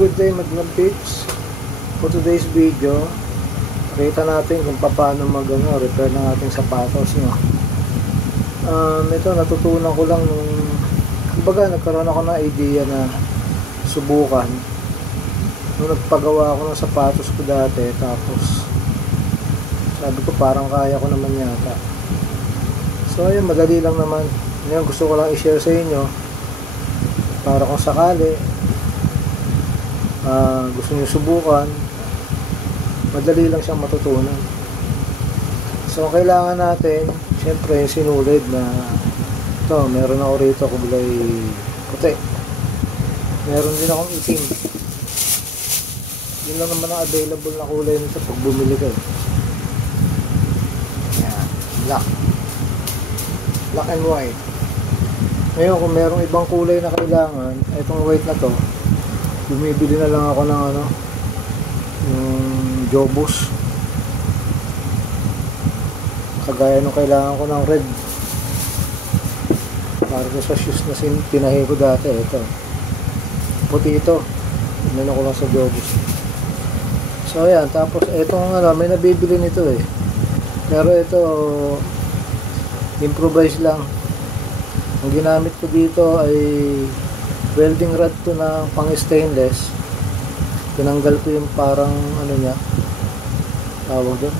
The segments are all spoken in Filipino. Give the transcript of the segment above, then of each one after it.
Good day Madlang Pips. For today's video, nakita natin kung paano repair ng ating sapatos, no? Ito natutunan ko lang nung kumbaga nagkaroon ako ng idea na subukan nung nagpagawa ako ng sapatos ko dati, tapos sabi ko parang kaya ko naman yata. So ayun, madali lang naman. Ngayon gusto ko lang i-share sa inyo para kung sakali gusto nyo subukan, madali lang siyang matutunan. So kailangan natin syempre sinulid na ito, meron ako rito kulay puti, meron din akong itim. Yun lang naman ang available na kulay nito pag bumili kayo. Yan, black and white. Ngayon kung merong ibang kulay na kailangan, itong white na to, bumibili na lang ako ng yung Jobus. Kagaya nung kailangan ko ng red para sa shoes na tinahi ko dati. Ito puti, ito inano ko lang sa Jobus. So ayan, tapos itong may nabibili nito pero ito improvise lang. Ang ginamit ko dito ay welding rod to na pang stainless. Tinanggal ko yung parang niya, tawag doon,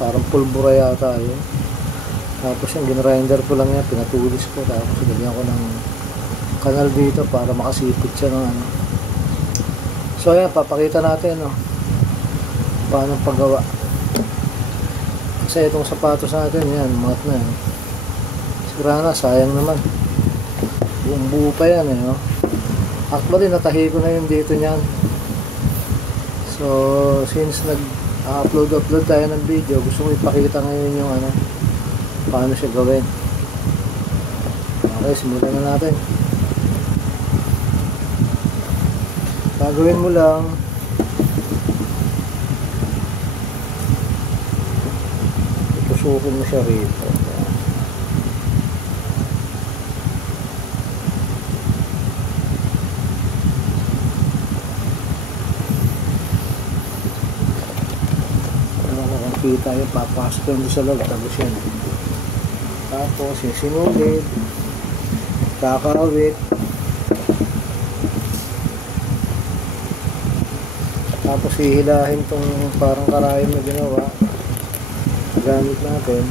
parang pulbura yata yun. Tapos yung ginrinder ko lang yan, pinatulis ko, tapos nilagyan ko ng kanal dito para makasipit siya ng So ayan, papakita natin paano paggawa. Kasi itong sapatos natin yan, mat na yan. Sigura na, sayang naman, buong buo pa yan Actually natahi ko na yung dito niyan. So since nag-upload tayo ng video, gusto ko ipakita ngayon yung paano siya gawin. Okay, simulan na natin. Gagawin mo lang, itusukin mo siya rito. Kita yung papasok yung sa loob, tapos yan. Tapos yung sinulid, kakawit, tapos hihilahin tong parang karayom na ginawa gamit natin.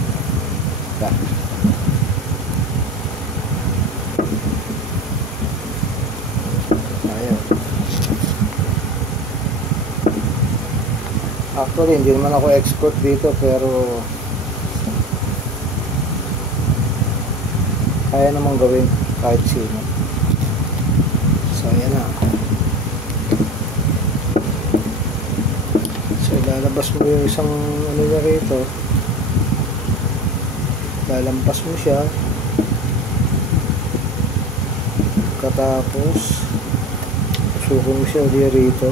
Ayan. Actually hindi naman ako expert dito, pero kaya namang gawin kahit sino. So ayan na. So lalabas mo yung isang niya rito, lalampas mo siya, katapos susukin mo siya ulit rito.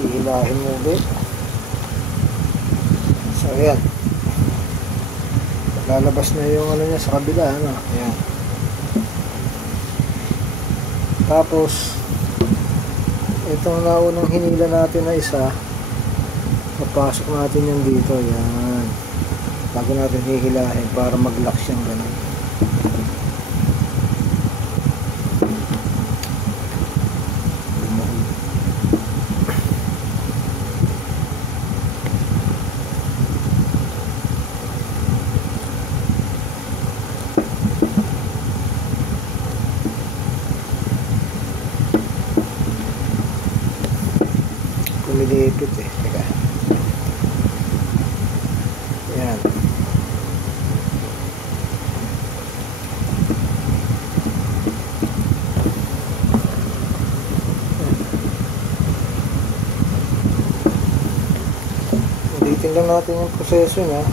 Hihilahin mo ulit. So ayan, lalabas na yung niya sa kabila. Ayan. Tapos itong naunang hinila natin na isa, papasok natin yung dito. Ayan, bago natin hihilahin para mag-lock siyang ganun. Kumilipit teka. Yan. Ulitin lang natin yung proseso niya.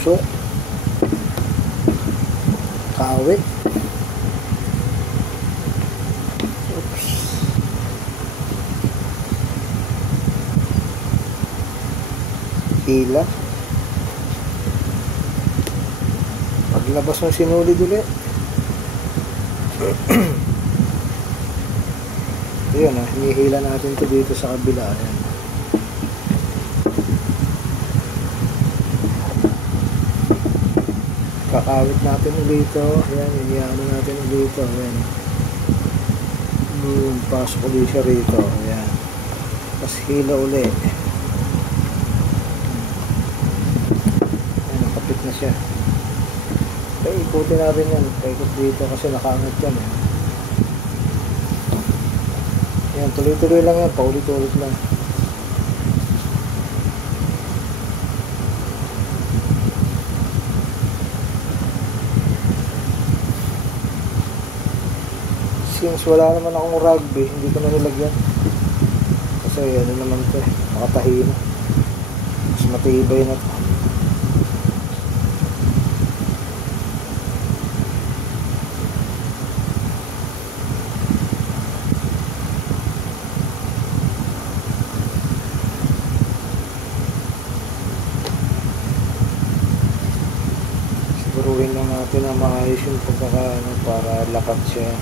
puso, kawit, oops, hila, paglabas ng sinulid ulit. Yun hinihila natin to dito sa kabila. Ayan. Kakawit natin ulit ito. Ayan, hihiyano natin ulit ito. Ayan. Pasok ulit siya rito. Ayan. Tapos hila ulit. Ayan, nakapit na siya. Kaya ikutin natin yan. Paikot dito kasi nakaangat yan. Ayan, tuloy-tuloy lang yan. Paulit-ulit lang. Since wala naman akong rugby, hindi ko na nilagyan. Kasi ano naman ito makatahi na. Mas matibay na ito. Siguruhin lang natin na maayos yung pagkakaano para lakat siya.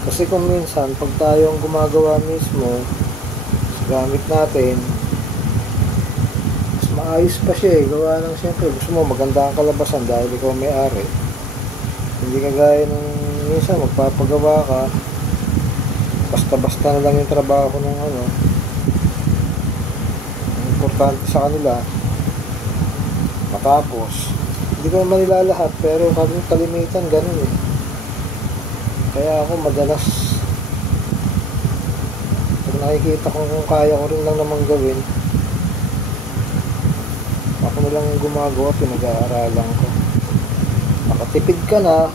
Kasi kung minsan, pag tayo ang gumagawa mismo sa gamit natin, mas maayos pa siya gawa ng siyempre gusto mo maganda ang kalabasan dahil ikaw may-ari. Hindi kagaya ng minsan magpapagawa ka, basta-basta na lang yung trabaho ng ano. Ang importante sa kanila matapos. Hindi ko naman nila lahat, pero kalimitan ganun Kaya ako madalas pag nakikita ko kung kaya ko rin lang naman gawin, ako na lang yung gumagawa, pinag-aaralan ko. Makatipid ka na,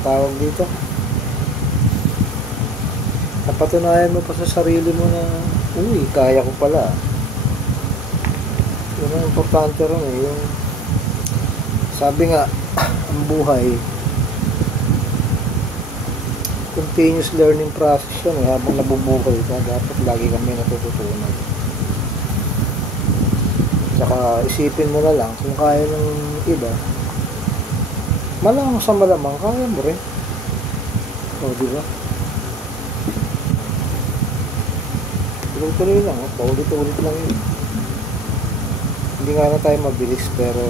tawag dito, napatunayan mo pa sa sarili mo na uy, kaya ko pala. Yun ang importante rin yung sabi nga, ang buhay continuous learning process yun habang nabubuhay ka, dapat lagi kami natututunan. Tsaka isipin mo na lang kung kaya ng iba, malamang sa malamang kaya mo rin. O diba, tuloy-tuloy lang, paulit-ulit lang yun. Hindi nga na tayo mabilis, pero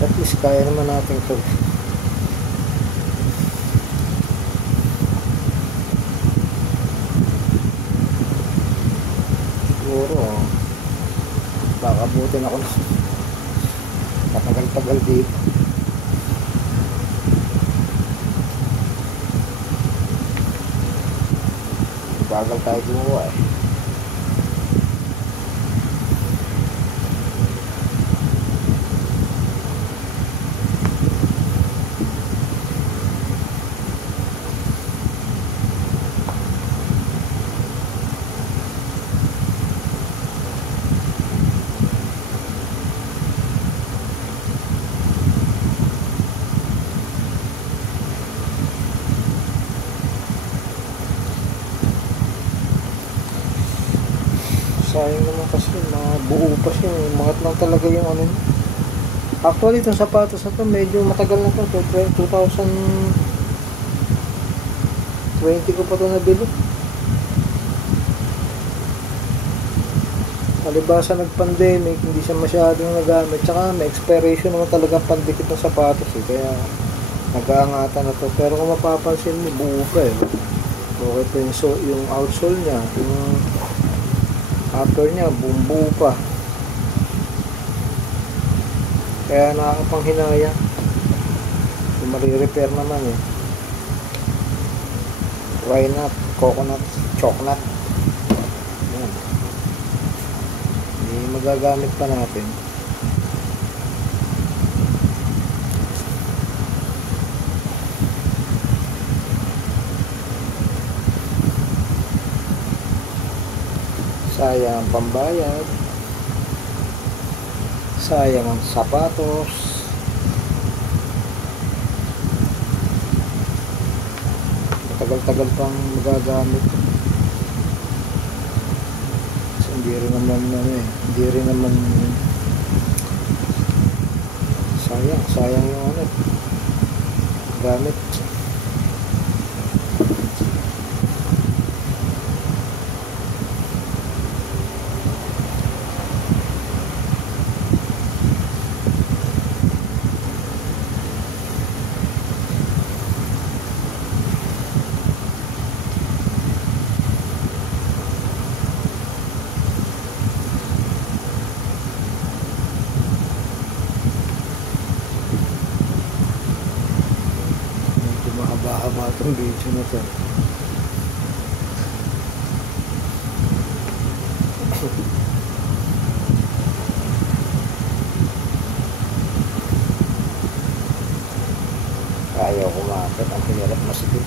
at least kaya naman natin ito. Siguro baka abutin ako ng matagal-tagal dito. Bagal tayo gumawa sayang naman kasi mga buo pa siya mangat lang talaga yung ano. Actually itong sapatos na to medyo matagal na to, 2020 ko pa to nabili. Alibasa nag-pandemic, hindi siya masyadong nagamit, tsaka may expiration naman talaga pandikit ng sapatos kaya nag-aangatan na to. Pero kung mapapansin mo, buo pa okay pa yung outsole nya, yung upper niya, buo pa. Kaya nakakapanghinaya. Yung mari-repair naman Why not? Coconut, chocolate. Yan. magagamit pa natin. Sayang ang pambayad, sayang ang sapatos, matagal-tagal pang magagamit. So, hindi rin naman sayang yung gamit. Mahaba-haba itong video na to. Ayaw kumakit, ang hirap masigit.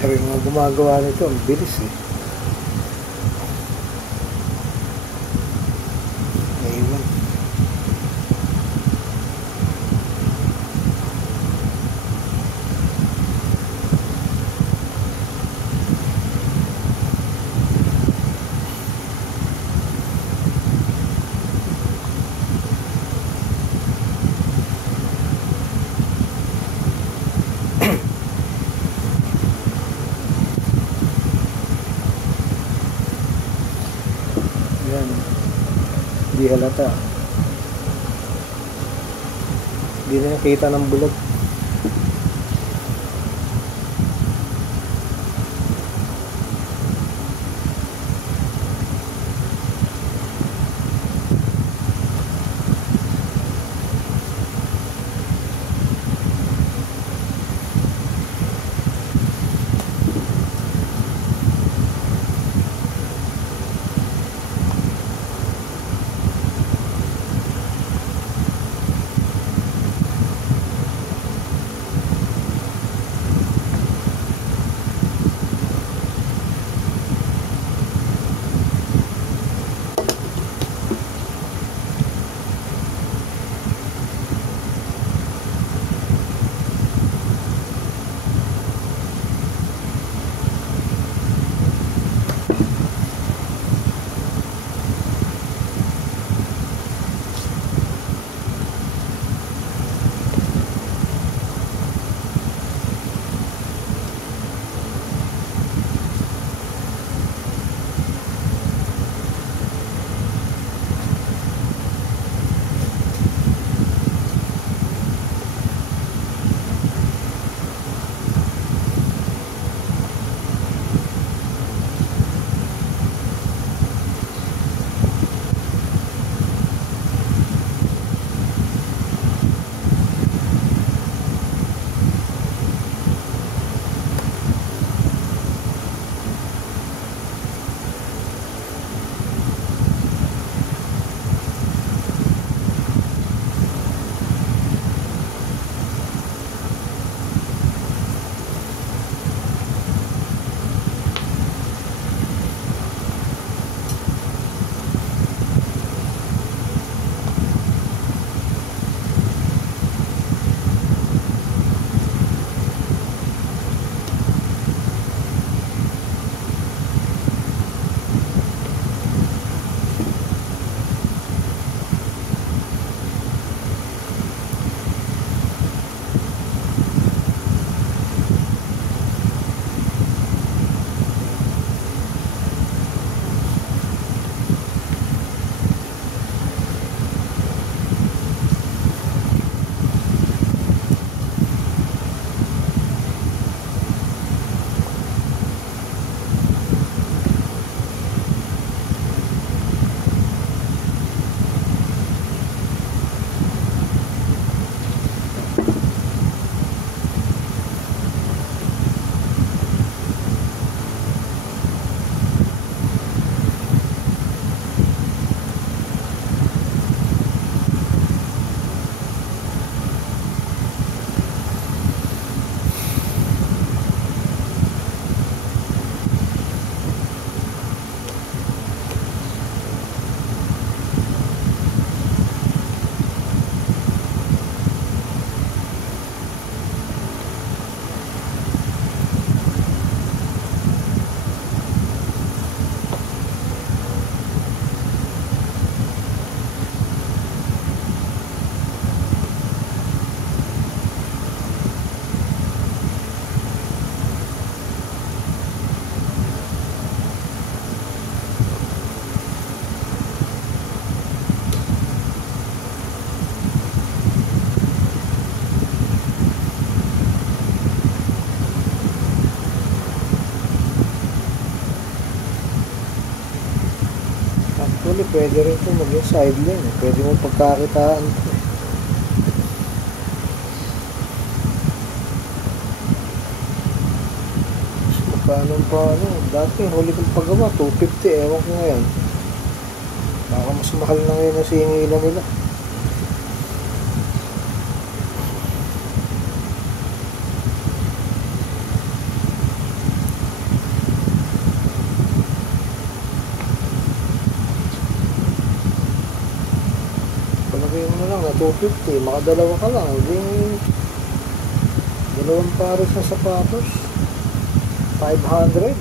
Pero yung mga gumagawa nito, ang bilis eh. Naiwan. Yan. Hindi halata. Hindi na nakita ng bulag. pwede rin ito maging sideline. Pwede mo pagkakitaan. Paano, dati huli kong paggawa 250, ewan ko ngayon, baka mas mahal na ngayon ang singilan nila. Palagay mo na lang na 250, makadalawa ka lang, hindi dalawang pares na sapatos 500.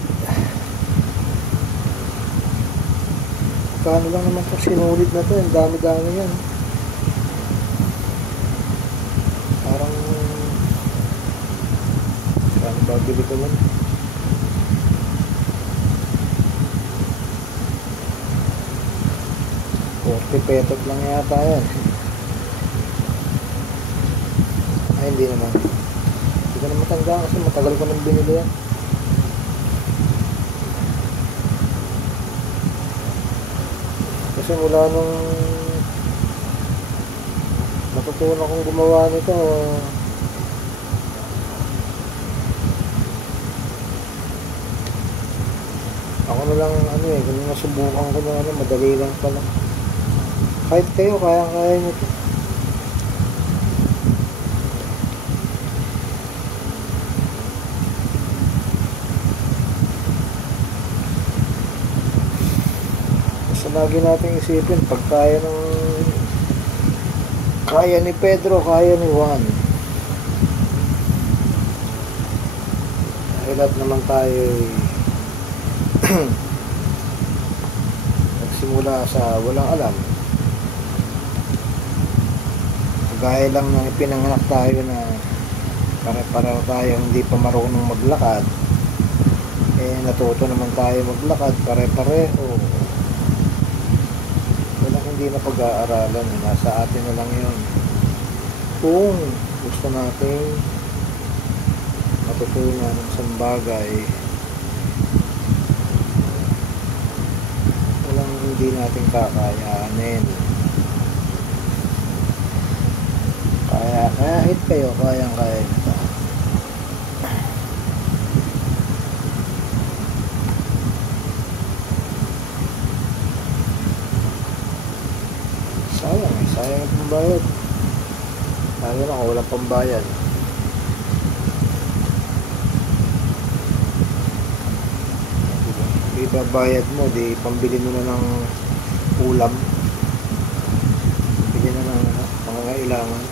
Kano lang naman kung sinulit na to, ang dami-dami yan. Parang kano babili ko lang, 40 petot lang yata yan. Ay, hindi naman, hindi ko na matanda kasi matagal ko nang binili yan. Kasi mula nung natutunan kong gumawa nito, ako na lang kung nasubukan ko na madali lang pala. Kahit kayo, kaya nyo ito. Lagi nating isipin, pag kaya ni Pedro, kaya ni Juan. Dahil lahat naman tayo nagsimula sa walang alam. Gaya lang ng pinanganak tayo na pare-pareho tayo hindi pa marunong maglakad, natuto naman tayo maglakad pare-pareho. Hindi na pag-aaralan, nasa atin na lang yun. Kung gusto natin matutunan ng isang bagay, walang hindi natin kakayanin. Kahit kayo, kayang-kaya nito. Sayang ang pambayad. Lalo na kung walang pambayad. Ibabayad mo, di pambili mo na ng ulam, bili na ng pangangailangan.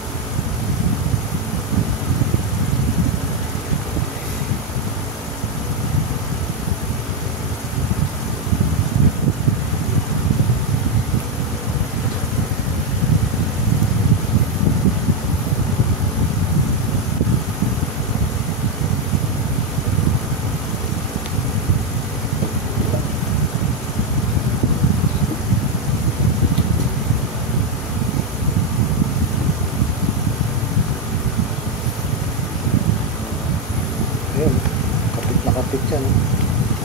Ayun, kapit na kapit yan.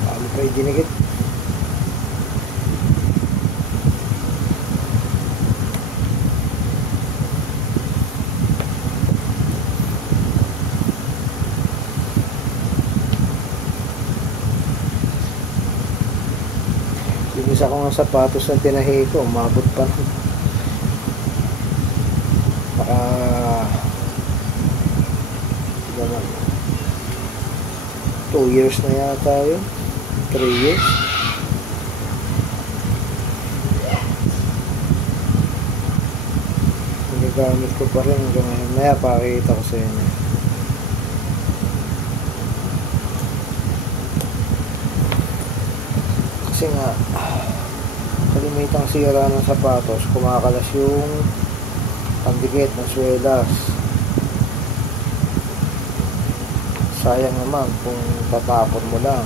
Paano pa idinigit? Yung isa ko ng sapatos na tinahi ko, umabot pa baka 2 years na yata yun, 3 years. Nagagamit ko pa rin hanggang ngayon. Maya pakita ko sa inyo. Kasi nga kalimitang sira ng sapatos, kumakalas yung pandikit ng swelas. Sayang naman kung tatapon mo lang.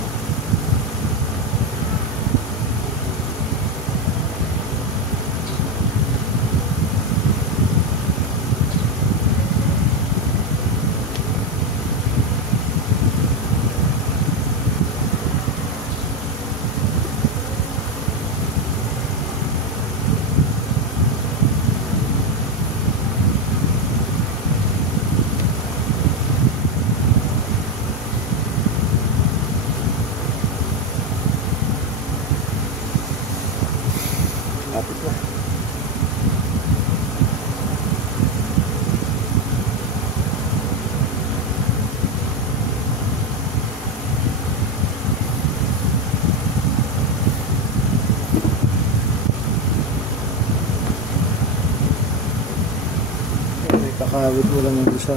ikawit mo lang yung sa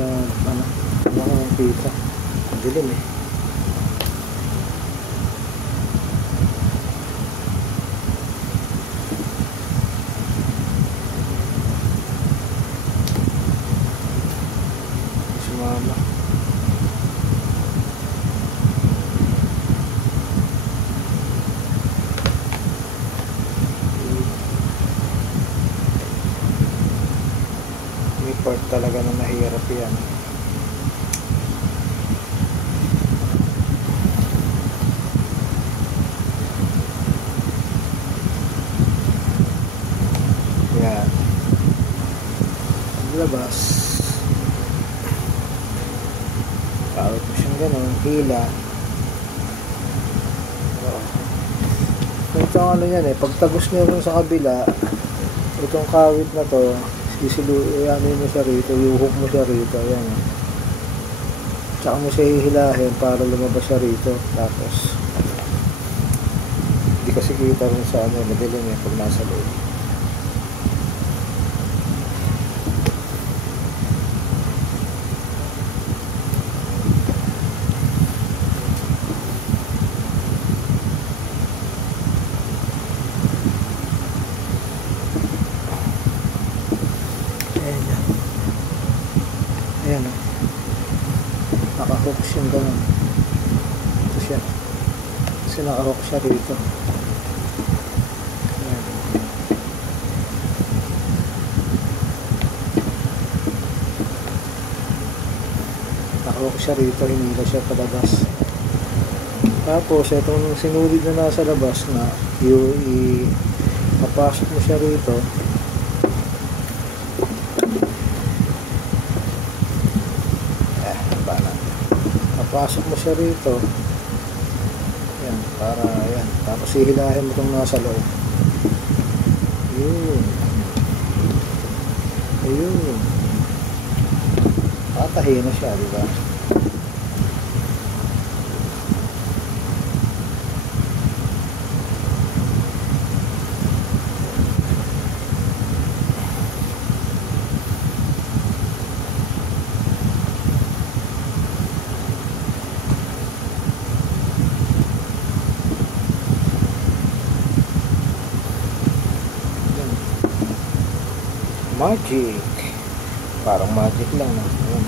ano, kita. Dilim eh. Sumama. May part talaga na mahirap yan. Yan. Labas. Kawit mo siyang gano'n. Hila. Ito ang ano yan eh. Pagtagos niya rin sa kabila, itong kawit na to, ano mo siya rito, yuhok mo siya rito. Ayan. Tsaka mo siya hihilahin para lumabas siya rito. Tapos, hindi kasi kita rin sa ano, madilim eh pag nasa loob. Ayan o. Naka-hooks yung gano'n. Ito siya. Kasi naka-hook siya rito. Ayan. Naka-hook siya rito. Hinila siya palabas. Tapos, itong sinulid na nasa labas na papasok mo siya rito. Pasok mo siya rito. Yan, para yan. Tapos hihilahin mo itong nasa loob. Yun. Ayun. Patahin na siya, di ba? Magic. Parang magic lang no? Ayan.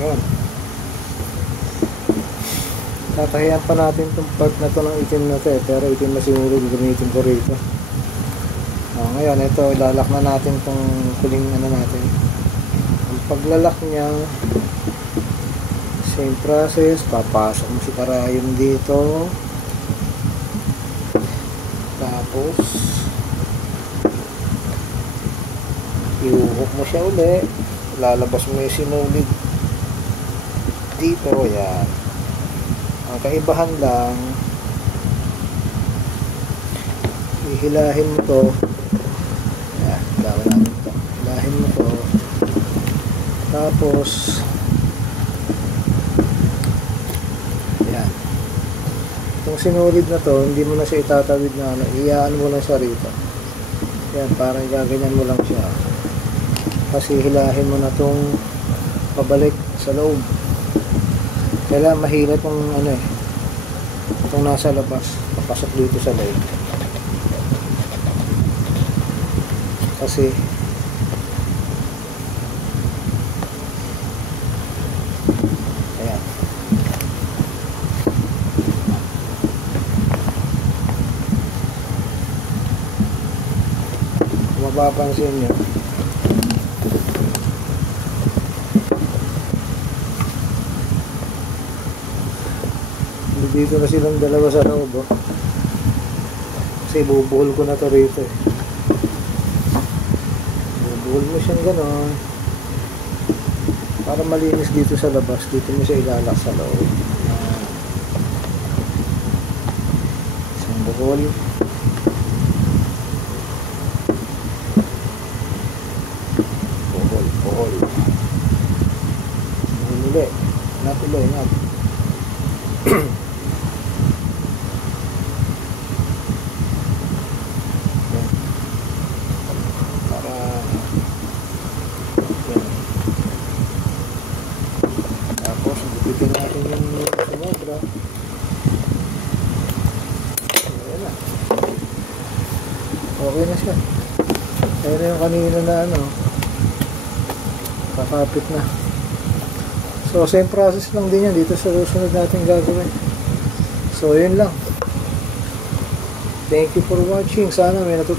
Yun. Tatahiyan pa natin itong part na to ng itim na to pero itim na siguro gamitin ko rito. Ngayon ito, ilalak na natin itong kuling natin. Ang paglalak niya, same process, papasok mo si karayom dito, tapos iuhok mo siya uli, lalabas mo yung sinulid dito. Yan. Ang kaibahan lang, ihilahin mo to. Yan, gawin natin to. Hilahin mo to. Tapos yan. Itong sinulid na to, hindi mo na siya itatawid na ano, iyaan mo lang siya rito. Yan, parang gaganyan mo lang siya. Kasi hilahin mo na tong pabalik sa loob. Kailangan mahila itong ano itong nasa labas, papasok dito sa loob. Kasi ayan, kung mapapansin nyo, dito na silang dalawa sa loob, oh. Kasi bubuhol ko na to rito eh. Bubuhol mo siyang gano'n para malinis dito sa labas. Dito mo siya ilalak sa loob. Isang buhol. Buhol. Buhol. Natuloy. Tapos gupitin natin yung sumobra. Ayan na. Okay na siya. Ayan na yung kanina na ano, kakapit na. So same process lang din yan dito sa susunod natin gagawin. So yun lang. Thank you for watching. Sana may natutunan.